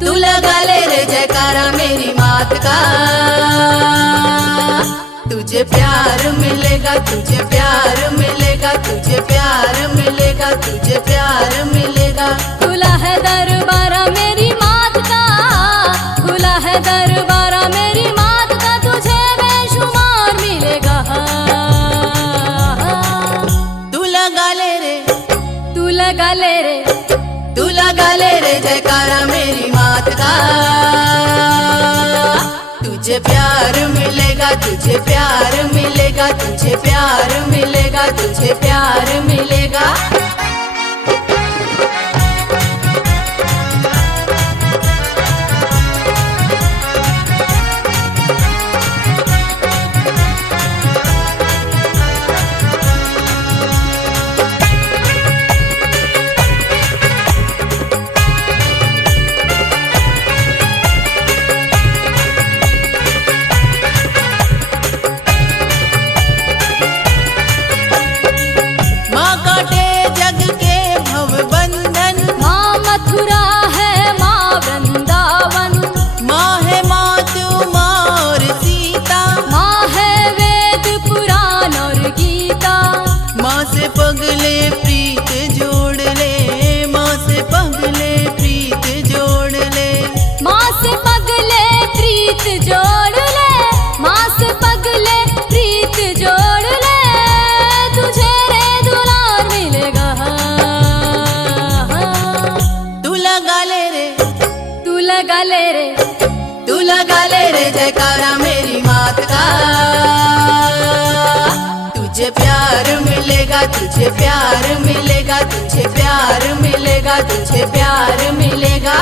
तू लगा ले रे जयकारा मेरी मात का। तुझे प्यार मिलेगा, तुझे प्यार मिलेगा, तुझे प्यार मिलेगा, तुझे प्यार मिलेगा। खुला है दरबारा मेरी मात का, खुला है दरबारा मेरी मात का, तुझे बेशुमार मिलेगा। तू लगा ले रे, तू लगा ले रे, तू लगा ले रे जयकारा मेरी मात का। तुझे प्यार मिलेगा, तुझे प्यार मिलेगा, तुझे प्यार मिलेगा, तुझे प्यार मिलेगा। पगले प्रीत जोड़ ले, माँ से पगले प्रीत जोड़ ले, माँ से पगले प्रीत जोड़ ले, माँ से पगले प्रीत जोड़ ले। तुझे रे दुलार मिलेगा। तू लगा ले रे, तू लगा ले रे, तू लगा ले रे जयकारा मेरी मात का। तुझे प्यार मिलेगा, तुझे प्यार मिलेगा, तुझे प्यार मिलेगा, तुझे प्यार मिलेगा।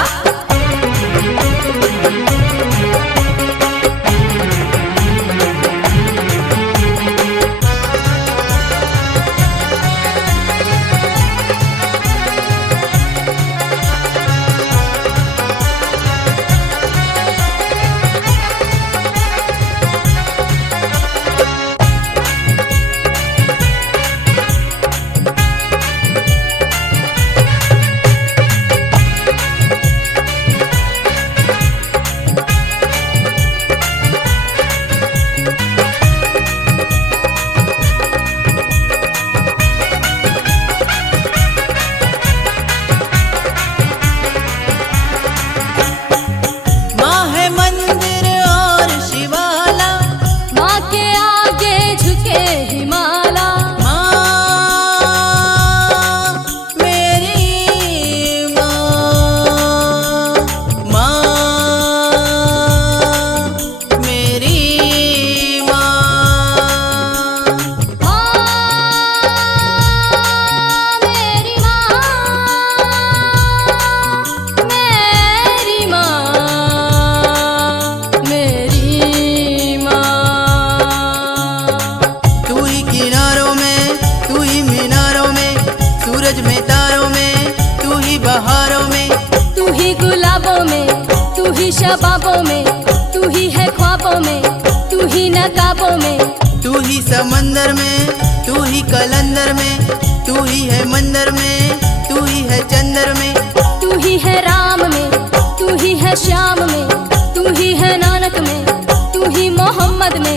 शबाबों में तू ही है, ख्वाबों में तू ही, नकाबों में तू ही, समंदर में तू ही, कलंदर में तू ही है, मंदिर में तू ही है, चंदर में तू ही है, राम में तू ही है, श्याम में तू ही है, नानक में तू ही, मोहम्मद में।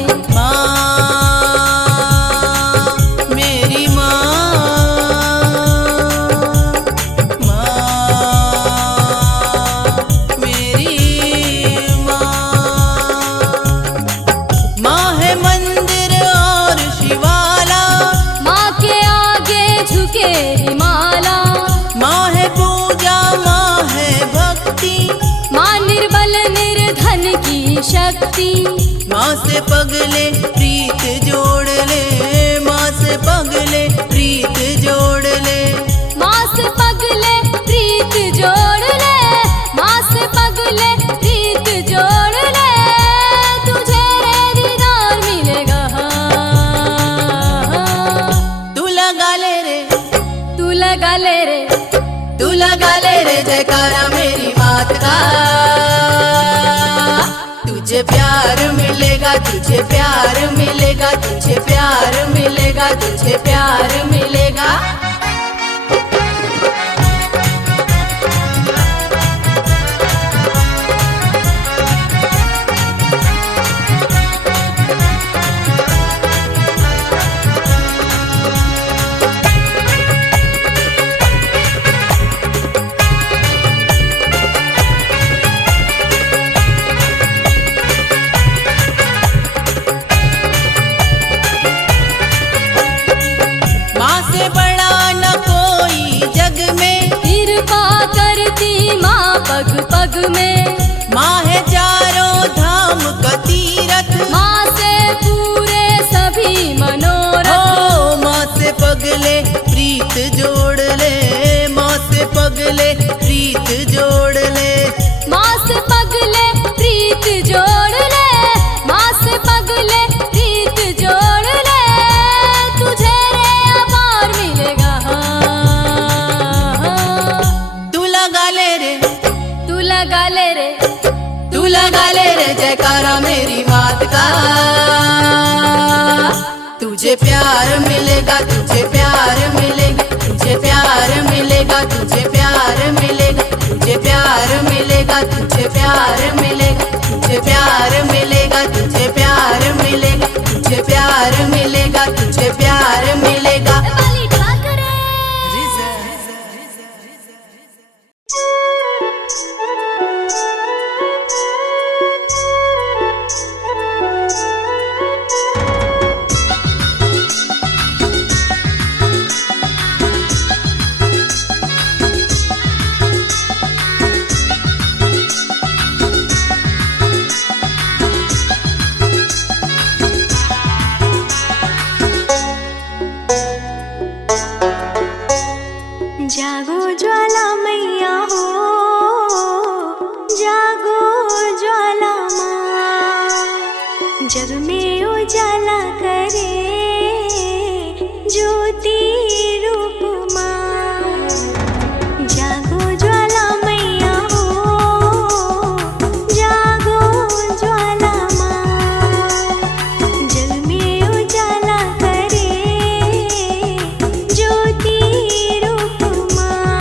पूजा माँ है भक्ति, माँ निर्बल निर्धन की शक्ति। माँ से पगले प्रीत जोड़ ले, माँ से पगले प्रीत जोड़ ले, माँ से पगले प्रीत जोड़ ले, माँ से पगले प्रीत जोड़ ले, तुझे रे दीदार मिलेगा। तू लगा ले रे, तू लगा ले रे, तू लगा ले रे जयकारा मेरी मात का। तुझे प्यार मिलेगा, तुझे प्यार मिलेगा, तुझे प्यार मिलेगा, तुझे प्यार मिलेगा। माँ से बड़ा न कोई जग में, कृपा करती माँ पग पग में। माँ है चारों धाम का तीरथ, माँ से पूरे सभी मनोरथ। ओ माँ से पगले प्रीत जोड़ ले, माँ से पगले प्रीत जोड़ ले, माँ से पगले प्रीत जोड़ ले, माँ से पगले प्रीत जोड़ ले, तुझे रे अपार मिलेगा। तू लगा ले रे, तू लगा ले रे, तू लगा ले रे जयकारा मेरी मात का। तुझे प्यार मिलेगा, तुझे प्यार मिलेगा, तुझे प्यार मिलेगा, तुझे प्यार मिलेगा, तुझे प्यार मिलेगा, तुझे प्यार मिलेगा, तुझे प्यार मिलेगा, तुझे प्यार मिलेगा, तुझे प्यार मिलेगा, तुझे प्यार मिलेगा। बाली ठाकरे। जागो ज्वाला मैया हो, जागो ज्वाला माँ, जग में उजाला करे ज्योति रूप माँ। जागो ज्वाला मैया हो, जागो ज्वाला माँ, जग में उजाला करे ज्योति रूप माँ।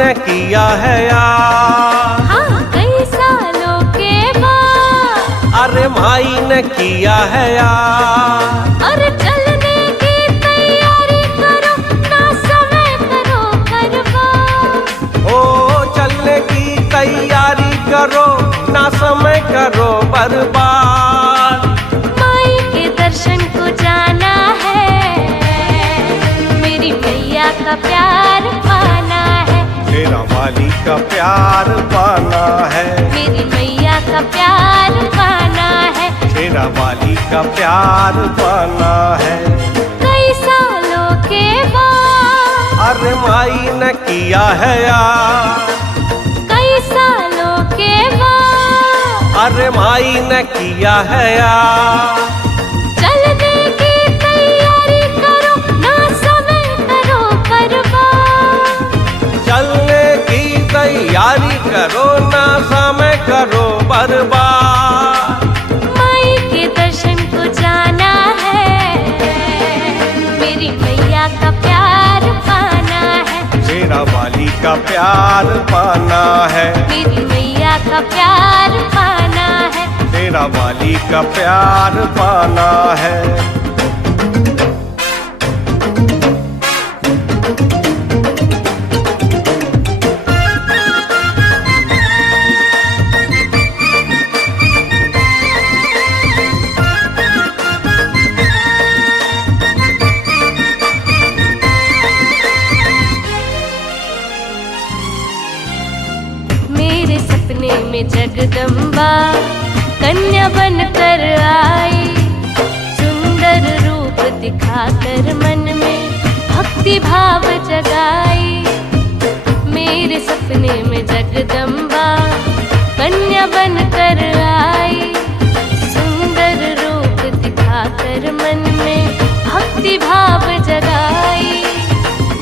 ने किया है यार। हाँ, कई सालों के बाद। अरे माई ने किया है यार। अरे चलने की तैयारी करो, ना समय करो बर्बाद। ओ चलने की तैयारी करो, ना समय करो बर्बाद। माई के दर्शन को जाना है, मेरी मैया का प्यार पाना है। शेरा वाली का प्यार पाना है, मेरी मैया का प्यार पाना है। शेरा वाली का प्यार पाना है। कई सालों के बाद। अरे माई ने किया है यार। कई सालों के बाद। अरे माई ने किया है यार। चलने की तैयारी करो, ना समय करो बर्बाद। चलने की तैयारी करो, ना समय करो बर्बाद। माई के दर्शन को जाना है, मेरी मैया का प्यार पाना है। शेरा वाली का प्यार पाना है, मेरी मैया का प्यार पाना है। शेरा वाली का प्यार पाना है। मेरे सपने में जगदम्बा कन्या बनकर आई, सुंदर रूप दिखाकर मन में भक्ति भाव जगाई। मेरे सपने में जगदम्बा कन्या बनकर आई, सुंदर रूप दिखाकर मन में भक्ति भाव जगाई।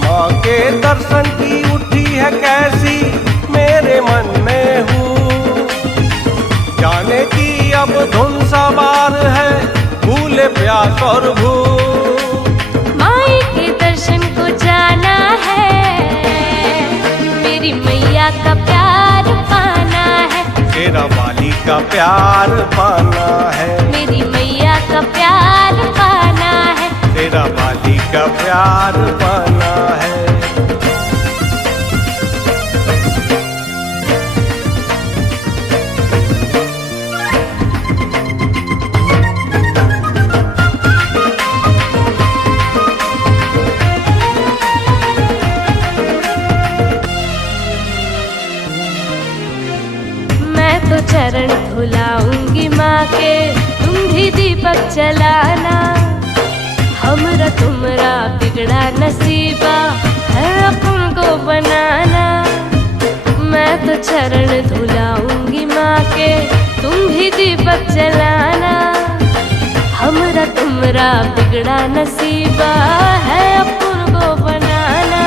माँ के दर्शन की उठी है कैसी मेरे मन में हूँ, जाने की अब धुन सवार है भूले प्यास और भूख। माई के दर्शन को जाना है, मेरी मैया का प्यार पाना है। शेरा वाली का प्यार पाना है, मेरी मैया का प्यार पाना है। शेरा वाली का प्यार पाना है। मैं तो चरण धुलाऊंगी माँ के, तुम भी दीपक जलाना। हमरा तुमरा बिगड़ा नसीबा है अपन को बनाना। मैं तो चरण धुलाऊंगी माँ के, तुम भी दीपक जलाना। हमरा तुमरा बिगड़ा नसीबा है अपन को बनाना।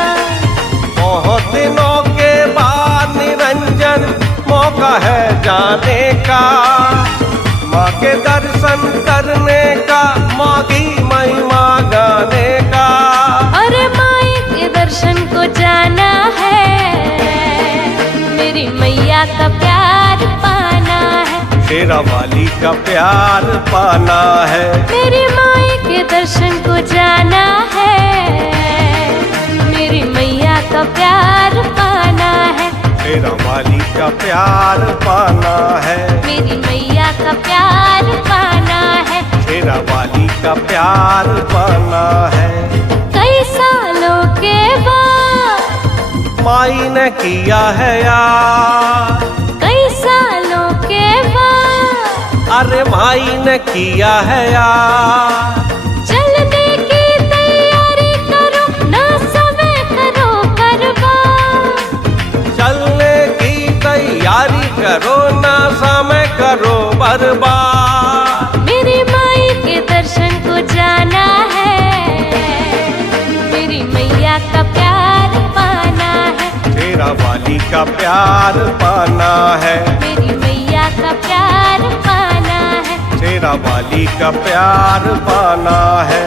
बहुत दिनों के बाद निरंजन मौका है जाने का, माँ के दर्शन करने का, माँ की महिमा गाने का। अरे माई के दर्शन को जाना है, मेरी मैया का प्यार पाना है। शेरा वाली का प्यार पाना है, मेरी माई के दर्शन को जाना है, मेरी मैया का प्यार पाना है। शेरा वाली का प्यार पाना है, मेरी मैया का प्यार पाना है। शेरा वाली का प्यार पाना है। कई सालों के बाद। माई ने किया है यार। कई सालों के बाद। अरे माई ने किया है यार। चलने की तैयारी करो, ना समय करो बर्बाद। चलने की तैयारी करो, ना समय करो बर्बाद। मेरी माई के दर्शन को जाना है, मेरी मैया का प्यार पाना है। शेरा वाली का प्यार पाना है, मेरी मैया का प्यार पाना है। शेरा वाली का प्यार पाना है।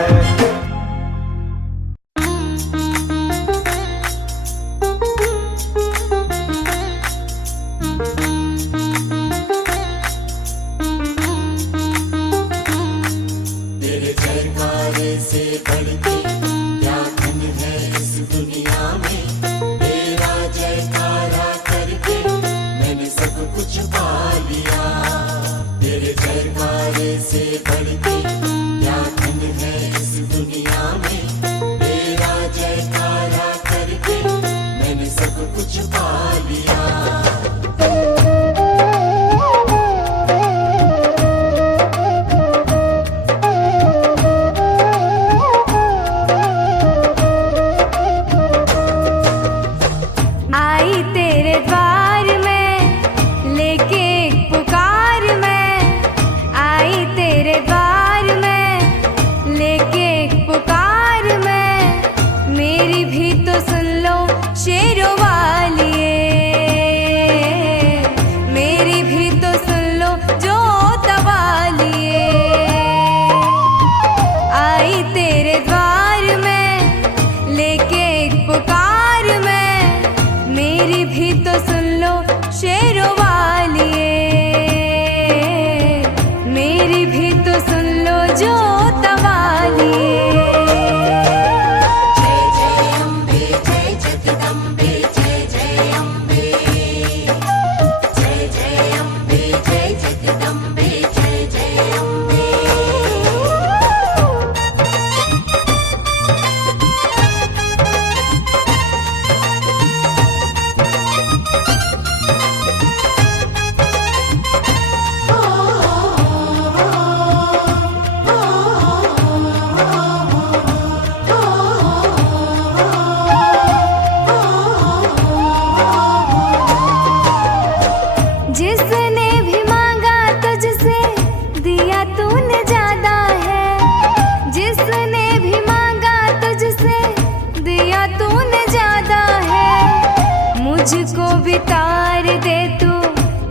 मुझको भी तार दे तू,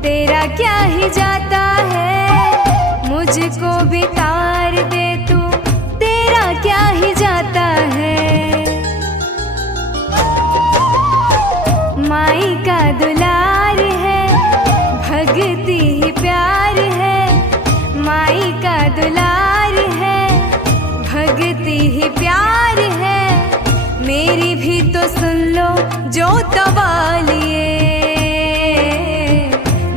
तेरा क्या ही जाता है। मुझको भी तार दे तू, तेरा क्या ही जाता है। माई का दुलार है, भगती ही प्यार है। माई का दुलार है, भगती ही प्यार है। मेरी भी तो सुन लो जो तवालिए,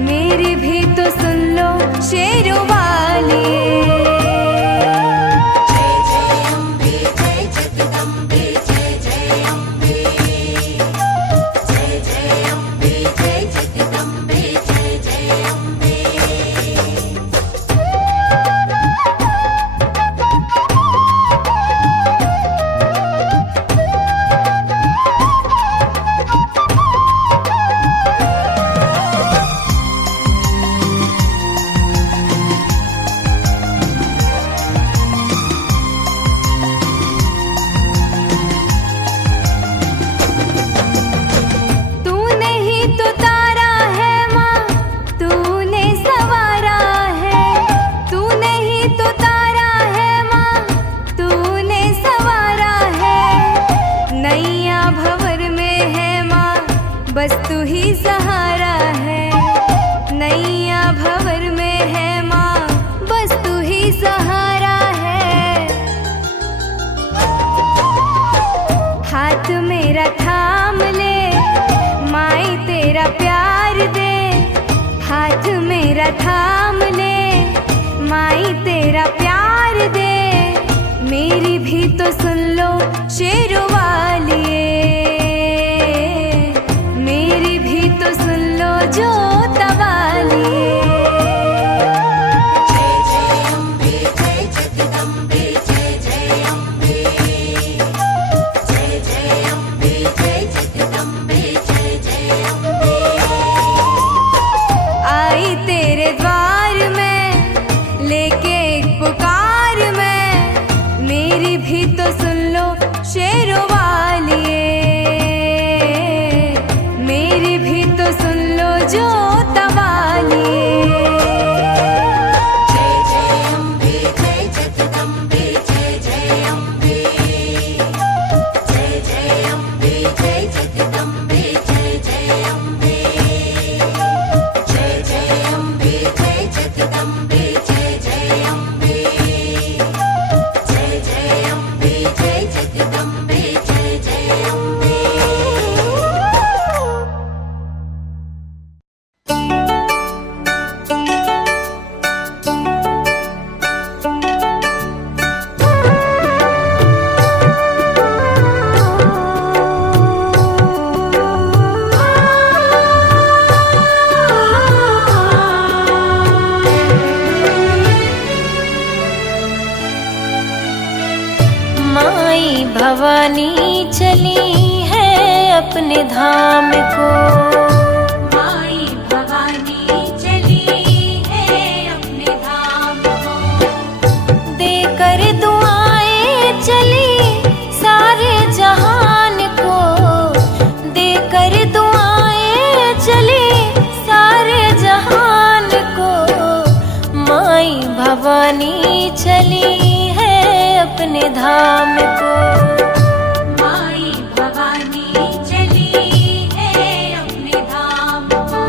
मेरी भी तो सुन लो शेरों वालिए। जय जय अम्बे जय जगदम्बे जय जय अम्बे, जय जय अम्बे जय जगदम्बे जय जय अम्बे। तूने ही तो तारा है माँ, तूने सवारा है। तूने ही तो तारा है माँ, तूने सवारा है। नैया भंवर में है माँ, बस तू ही सहारा है। नैया भंवर में है माँ, बस तू ही सहारा है। हाथ मेरा थाम ले, माई तेरा प्यार दे। हाथ मेरा थाम ले, माई तेरा प्यार दे। मेरी भी तो सुन लो शेरों वालिए, मेरी भी तो सुन लो जो तवालिए। जय जय अम्बे जय जगदम्बे जय जय अम्बे, जय जय अम्बे जय जगदम्बे जय जय अम्बे। आई तेरे द्वार में लेके एक पुकार में, मेरी भी तो सुन लो शेरों वालिए, मेरी भी तो सुन लो जो तवालिए। जय जय अम्बे जय जगदम्बे जय जय अम्बे, जय जय अम्बे जय जगदम्बे जय जय अम्बे, जय जय अम्बे जय जगदम्बे जय जय अम्बे, जय जय अम्बे जय जगदम्बे जय जय अम्बे। माई भवानी चली है अपने धाम को। माई भवानी चली है अपने धाम को, देकर दुआएं चली सारे जहान को। देकर दुआएं चली सारे जहान को। माई भवानी चली है अपने धाम को। माई भवानी चली है अपने धाम को।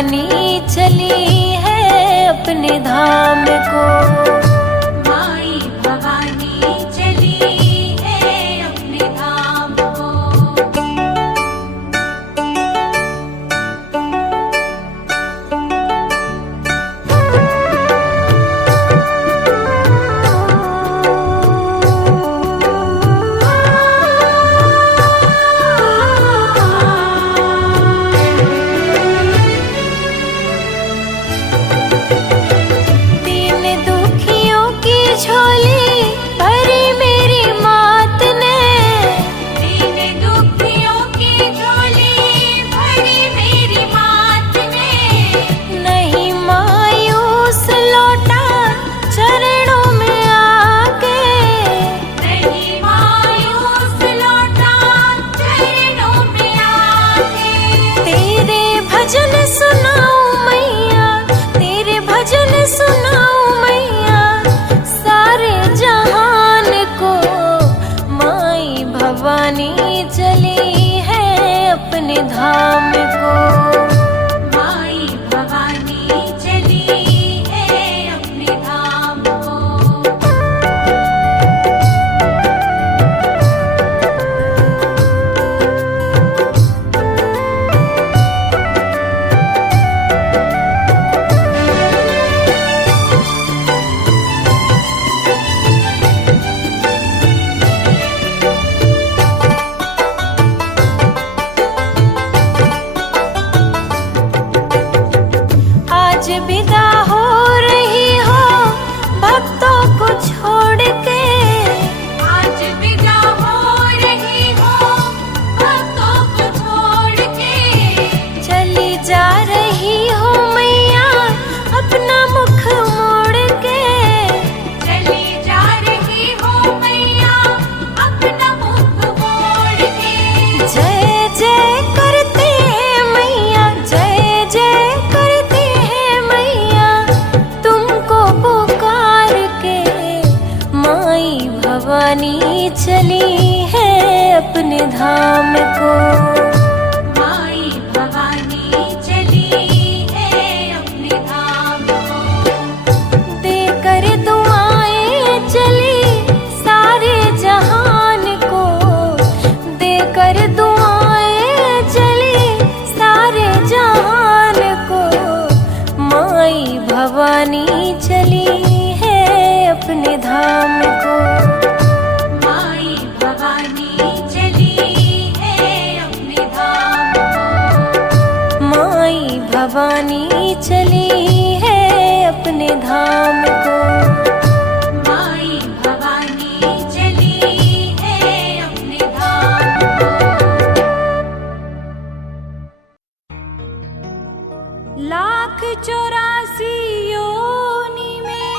भवानी चली है अपने धाम को। माई भवानी चली है अपने धाम को। दीन दुखियों की झोली भरी मेरी मात ने, दीन दुखियों की झोली भरी मेरी मात ने। नहीं मायूस लौटा चरणों में आके, नहीं मायूस लौटा चरणों में आके। तेरे भजन सुनाऊं मैया, तेरे भजन सुनाऊं मैया सारे जहान को। माई भवानी चली है अपने धाम को। माई भवानी चली है अपने धाम को। आज विदा हो रही हो भक्तों को छोड़ के, आज विदा हो रही हो भक्तों को छोड़ के। चली जा रही हो मैया अपना मुख मोड़ के। चली जा रही हो मैया अपना मुख मोड़ के। जय जय करते हैं मैया, जय जय करते हैं मैया तुमको पुकार के। माई भवानी चली है अपने धाम को। माई भवानी चली है अपने धाम को। देकर दुआएं चली सारे जहान को, देकर दुआएं चली सारे जहान को। माई भवानी चली है अपने धाम को। माई भवानी चली है अपने धाम को। माई भवानी चली है अपने धाम को। माई भवानी चली है अपने धाम को। लाख 84 योनि में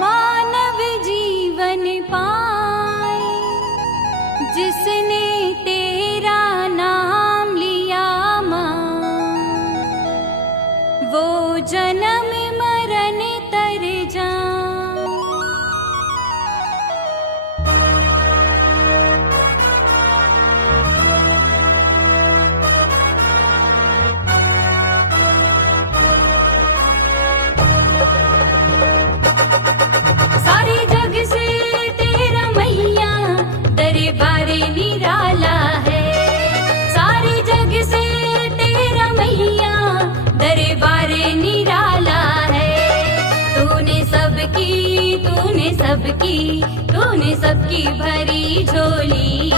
मानव जीवन पाए, जिसने तेरा नाम लिया मां, वो जन्म मरण तर जाए। सारे जग से तेरा मैया दरबार निराला है। सारे जग से तेरा मैया दरबार निराला है। तूने सबकी तूने सबकी तूने सबकी भरी झोली,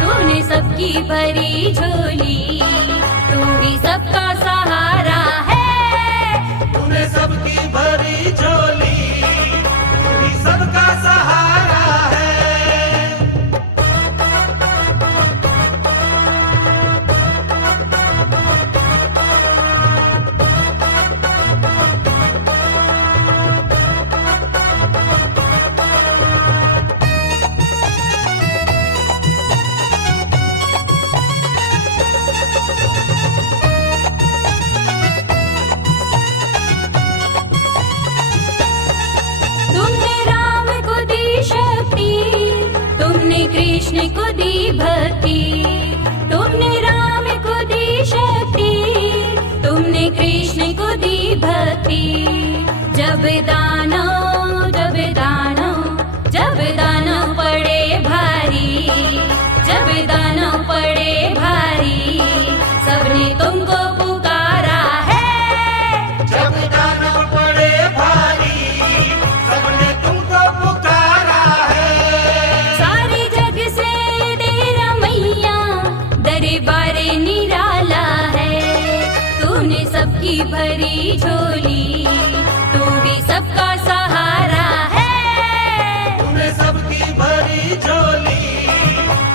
तूने सबकी भरी झोली। तू ही सबका सहारा है। तूने सबकी भरी झोली, तू ही सबका सहारा है। कृष्ण को दी भक्ति, तुमने राम को दी शक्ति, तुमने कृष्ण को दी भक्ति। जब दानव पड़े भारी, जब दानव पड़े भारी, सबने तुमको पुकारा है। जब दानव पड़े भारी, सबने तुमको पुकारा है। सारे जग से तेरा मैया दरबार निराला है। तूने सबकी भरी झोली, तू भी सबका सहारा है। तूने सबकी भरी झोली,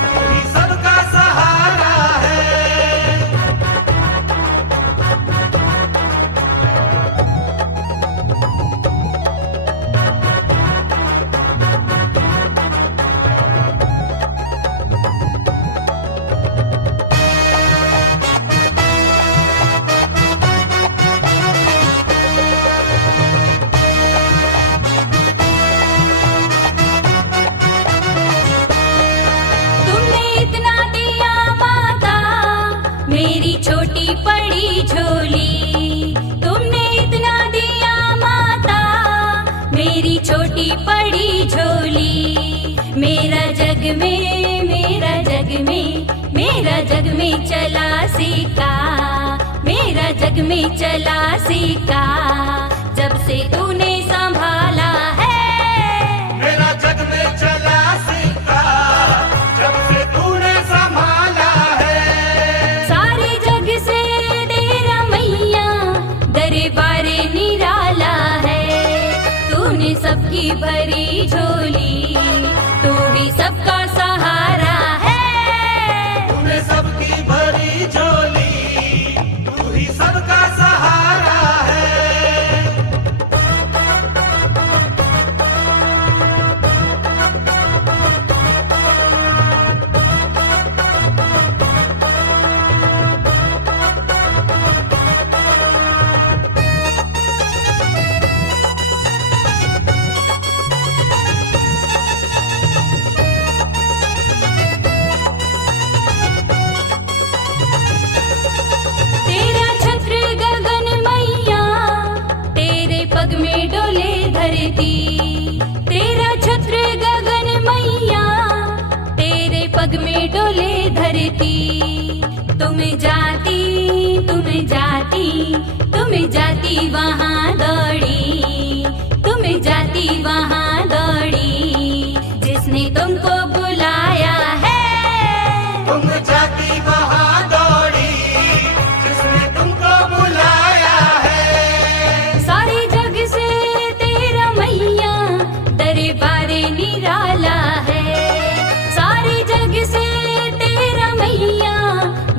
तू ही सबका सहारा है। तुमने इतना दिया माता, मेरी छोटी पड़ी झोली। तुमने इतना दिया माता, मेरी छोटी पड़ी झोली। मेरा जग में, मेरा जग में, मेरा जग में चला सिक्का, मेरा जग में चला सिक्का। जब से तूने संभाला है, मेरा जग में चला सिक्का, जब से तूने संभाला है। सारे जग से तेरा मैया दरबार निराला है। तूने सबकी भरी झोली, तू भी सबका सहारा है। तूने सबकी भरी झोली, तू ही सबका सहारा है। तेरा छत्र गगन मैया, तेरे पग में डोले धरती। तेरा छत्र गगन मैया, तेरे पग में डोले धरती। तुम जाती, तुम जाती, तुम जाती वहाँ दौड़ी, तुम जाती वहाँ दौड़ी, जिसने तुमको बुलाया है। तुम जाती वहाँ दौड़ी, जिसने तुमको बुलाया है। सारे जग से तेरा मैया दरबार निराला है। सारे जग से तेरा मैया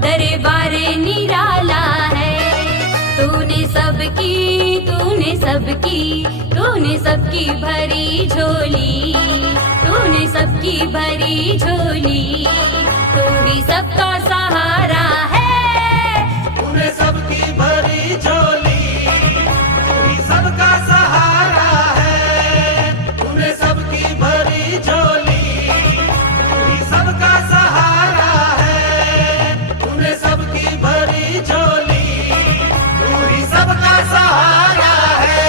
दरबार निराला है। तूने सबकी, तूने सबकी, तूने सबकी भरी झोली, तूने सबकी भरी झोली। तू भी सबका सहारा है। तूने सबकी भरी झोली, तू ही सबका सहारा है। तूने सबकी भरी झोली, तू ही सबका सहारा है। तूने सबकी भरी झोली, तू ही सबका सहारा है।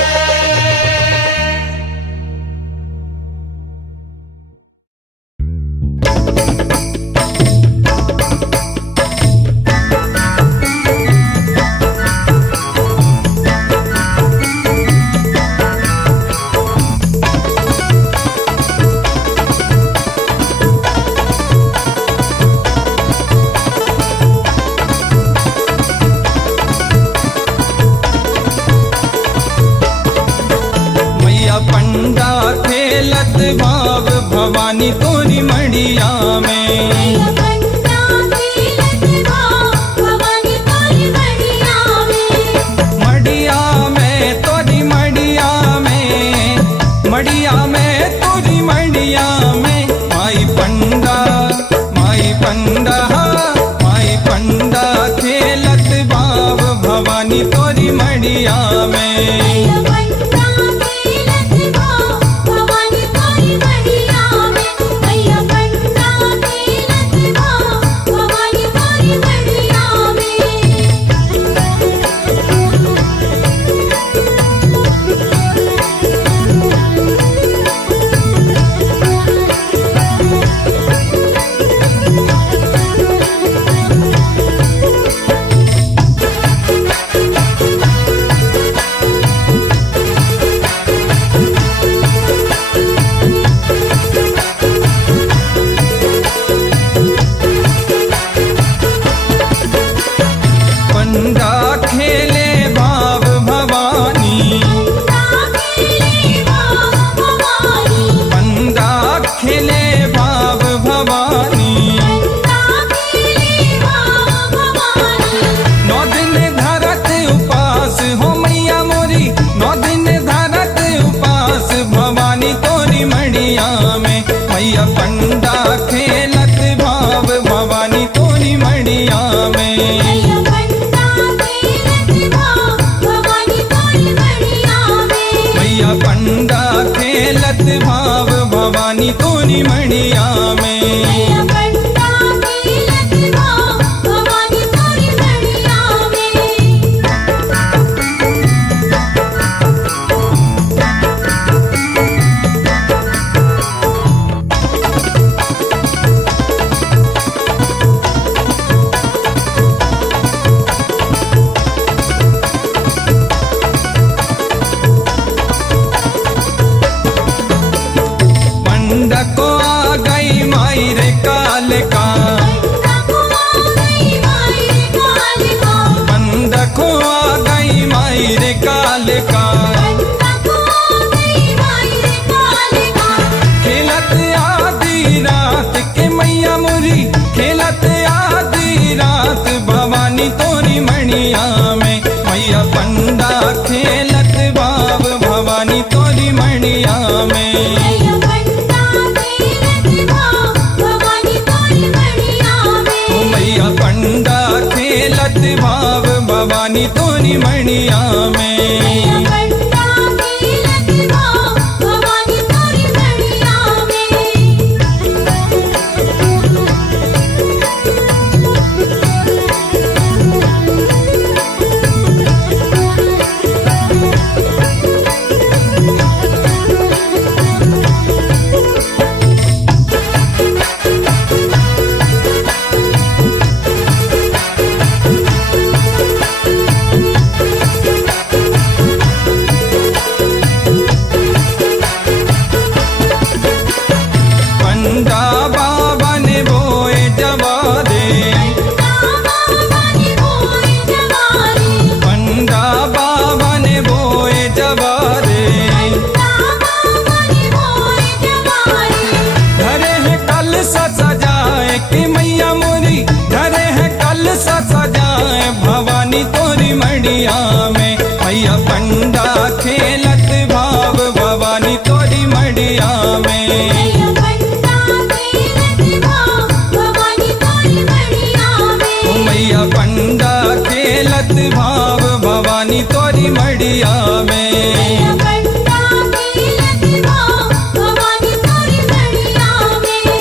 पंडा खेलत भाव भवानी तोरी मड़िया में। मड़िया में तोरी मड़िया में, मड़िया में तोरी मड़िया में। माई पंडा, माई पंडा, माई पंडा खेलत भाव भवानी तोरी मड़िया में। भवानी तोरी मड़िया में, भैया पंडा खेलत मैया पंडा खेलत भाव भवानी तोरी मड़िया में। मैया पंडा खेलत भाव भवानी तोरी मड़िया में। मैया पंडा खेलत भाव भवानी तोरी मड़िया में। मैया पंडा खेलत भाव भवानी तोरी मड़िया में। पंडा को आ गई माई रे काल का। पंडा को आ गई माई रे काल का। पंडा को आ गई माई रे काल का। पंडा को आ गई माई रे काल का। खेलत आधी रात के मैया मुरी खेलत आधी रात भवानी तोरी मणिया में। मैया पंडा खेलत भाव भवानी तोरी मणिया में। मैया पंडा खेलत भाव भवानी तोरी मड़िया में। मैया पंडा खेलत भाव भवानी तोरी मणिया में। मैया पंडा खेलत भाव भवानी तोरी मड़िया पंडा बाबा ने बोए जवा दे। पंडा बाबा ने बोए जवा दे। घरे है कल सा सजाए कि मैया मोरी घरे है कल सा सजाए भवानी तोरी मड़िया में। मैया पंडा खेलत भाव भवानी तोरी मड़िया में। मैया पंडा खेलत भाव भवानी तोरी मड़िया में। मैया पंडा खेलत भाव भवानी तोरी मड़िया में। मैया पंडा खेलत भाव भवानी तोरी मड़िया में।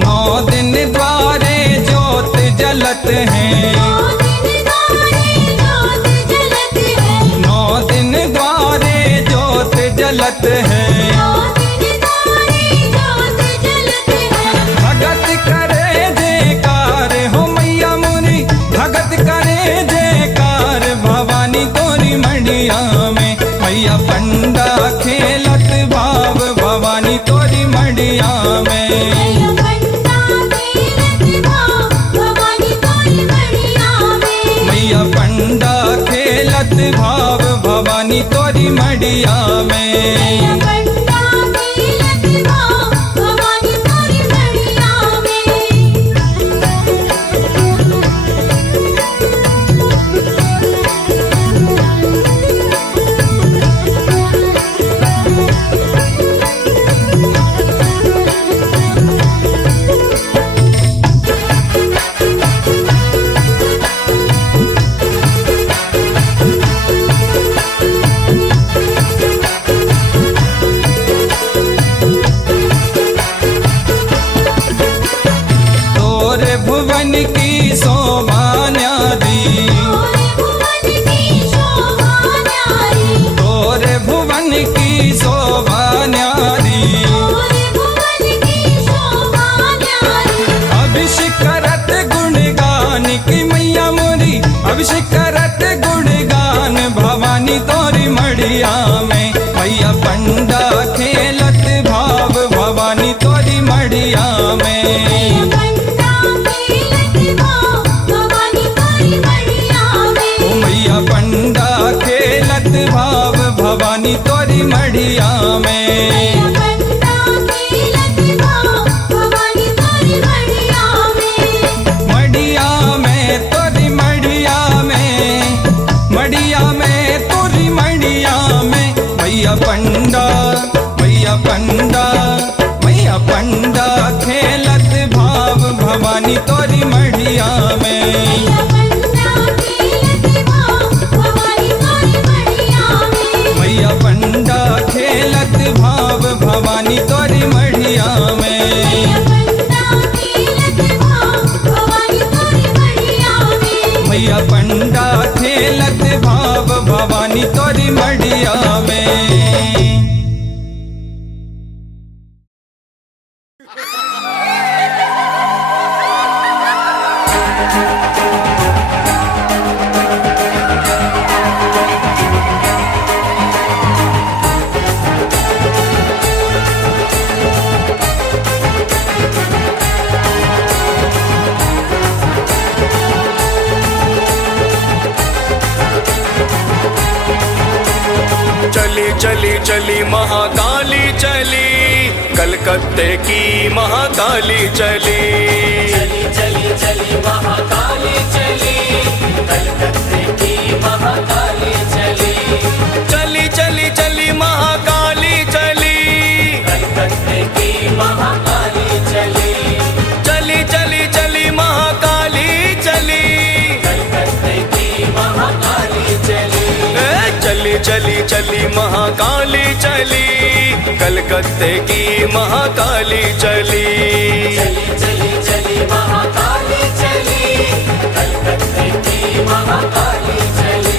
नौ दिन द्वारे ज्योत जलत है। 9 दिन द्वारे ज्योत जलत है। 9 दिन द्वारे ज्योत जलत है। भगत करे जयकार हो मैया मुनि भगत करे जयकार भवानी तोरी मड़िया में। मैया पंडा खेलत भाव भवानी तोरी मड़िया में। मैया पंडा खेलत भाव भवानी तोरी मड़िया में। मैया पंडा खेलत भाव भवानी तोरी मड़िया में। मैया पंडा खेलत भाव भवानी तोरी मड़िया में। तोरे भुवन की शोभा न्यारी। तोरे भुवन की शोभा न्यारी। तोरे भुवन की शोभा न्यारी। तोरे भुवन की शोभा न्यारी। अभिषेक करत गुणगान की मैया मोरी अभिषेक करत गुणगान भवानी तोरी मड़िया में। मैया पंडा खेलत भाव भवानी तोरी मड़िया में। मैया पंडा खेलत भाव भवानी तोरी मड़िया में। मैया पंडा मढ़िया में। पंडा खेलत भाव भवानी तोरी मढ़िया में। मढ़िया में तोरी मढ़िया में, मढ़िया में तोरी मढ़िया में। भैया पंडा, भैया पंडा, भैया पंडा खेलत भाव भवानी तोरी मढ़िया में। भैया पंडा खेलत भाव भवानी तोरी मढ़िया में। भैया पंडा खेलत भाव भवानी तोरी मढ़िया में। चली चली चली महाकाली चली, कलकत्ते की महाकाली चली। चली चली चली महाकाली चली, कलकत्ते की महाकाली चली। चली चली चली महाकाली चली, कलकत्ते की महाकाली चली। चली चली चली महाकाली चली, कलकत्ते की महाकाली चली। चली चली चली महाकाली चली, कलकत्ते की महाकाली चली। चली चली चली महाकाली चली, कलकत्ते की महाकाली चली।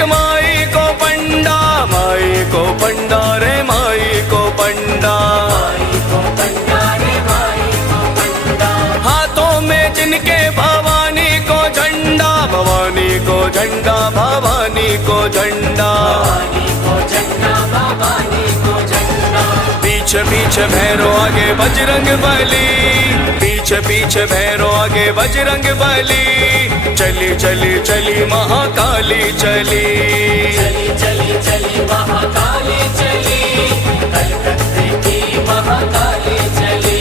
माई को पंडा, माई को पंडा रे माई को पंडा, माई को पंडा रे माई को पंडा। हाथों में जिनके भवानी को झंडा, भवानी को झंडा, भवानी को झंडा, भवानी को झंडा, भवानी को झंडा। पीछे पीछे भैरो आगे बजरंग बली, पीछे पीछे भैरो आगे बजरंग बली। चली चली चली महाकाली चली। चली चली चली महाकाली चली, कलकत्ते की महाकाली चली।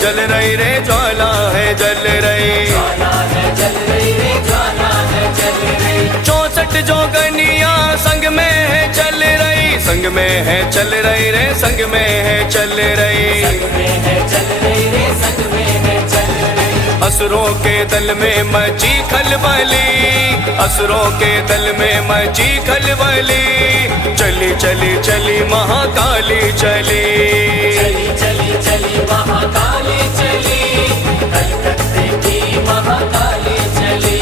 जल रही रे ज्वाला है जल रही, ज्वाला है जल रही रे ज्वाला है जल रही। 64 जोगनिया संग में है चल रही, संग में है चल रही रे संग में है चल रही, संग में है चल रही रे संग में है चल रही। असुरों के दल में मची खलबली, असुरों के दल में मची खलबली। चली चली चली महाकाली चली। चली चली चली महाकाली चली, कलकत्ते की महाकाली चली।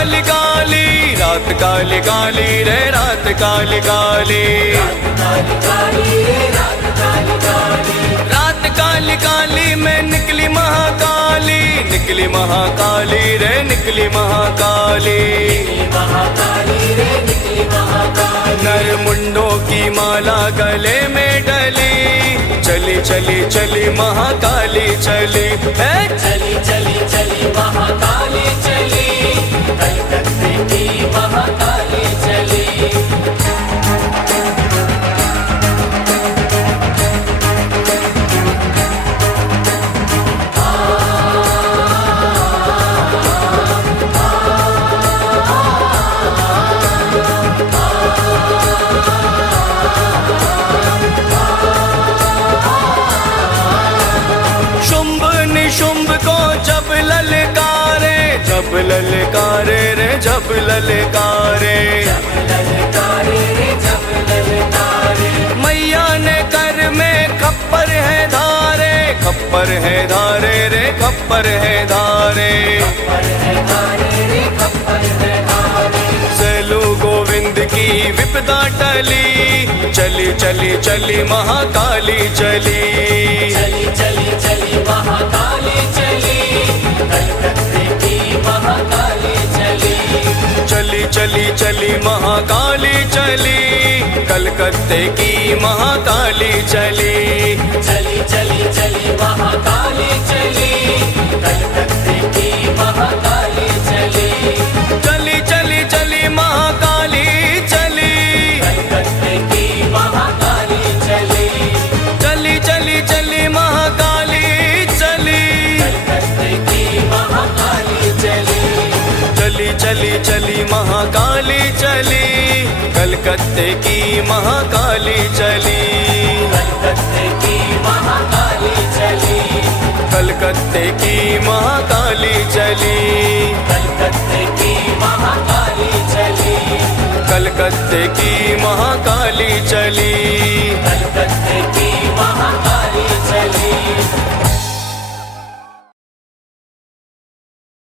काली काली रात काली काली रे रात काली काली, रात काली काली में निकली महाकाली, निकली महाकाली रे निकली महाकाली, नर मुंडों की माला गले में डली। चली चली चली महाकाली चली। है चली चली चली महाकाली चली, कलकत्ते की महाकाली चली। शुंभ निशुंभ को जब ललकारे, जब ललकारे रे जब ललकारे, ललकारे रे जब ललकारे, मैया ने कर में खप्पर है धारे, खप्पर है धारे रे खप्पर है धारे, खप्पर है धारे रे खप्पर है धारे। सेलू गोविंद की विपदा टली, चली चली चली महाकाली चली, चली चली चली महाकाली चली, कलकत्ते की महाकाली चली। चली चली चली महाकाली चली, कलकत्ते की महाकाली चली, चली चली चली महाकाली चली, कलकत्ते की महाकाली चली। चली चली चली महाकाली चली, कलकत्ते की महाकाली चली, चली चली चली महाकाली चली, कलकत्ते की महाकाली चली। चली चली चली महाकाली चली, कलकत्ते की महाकाली चली, कलकत्ते की महाकाली चली, कलकत्ते की महाकाली चली, कलकत्ते की महाकाली चली, कलकत्ते की महाकाली चली।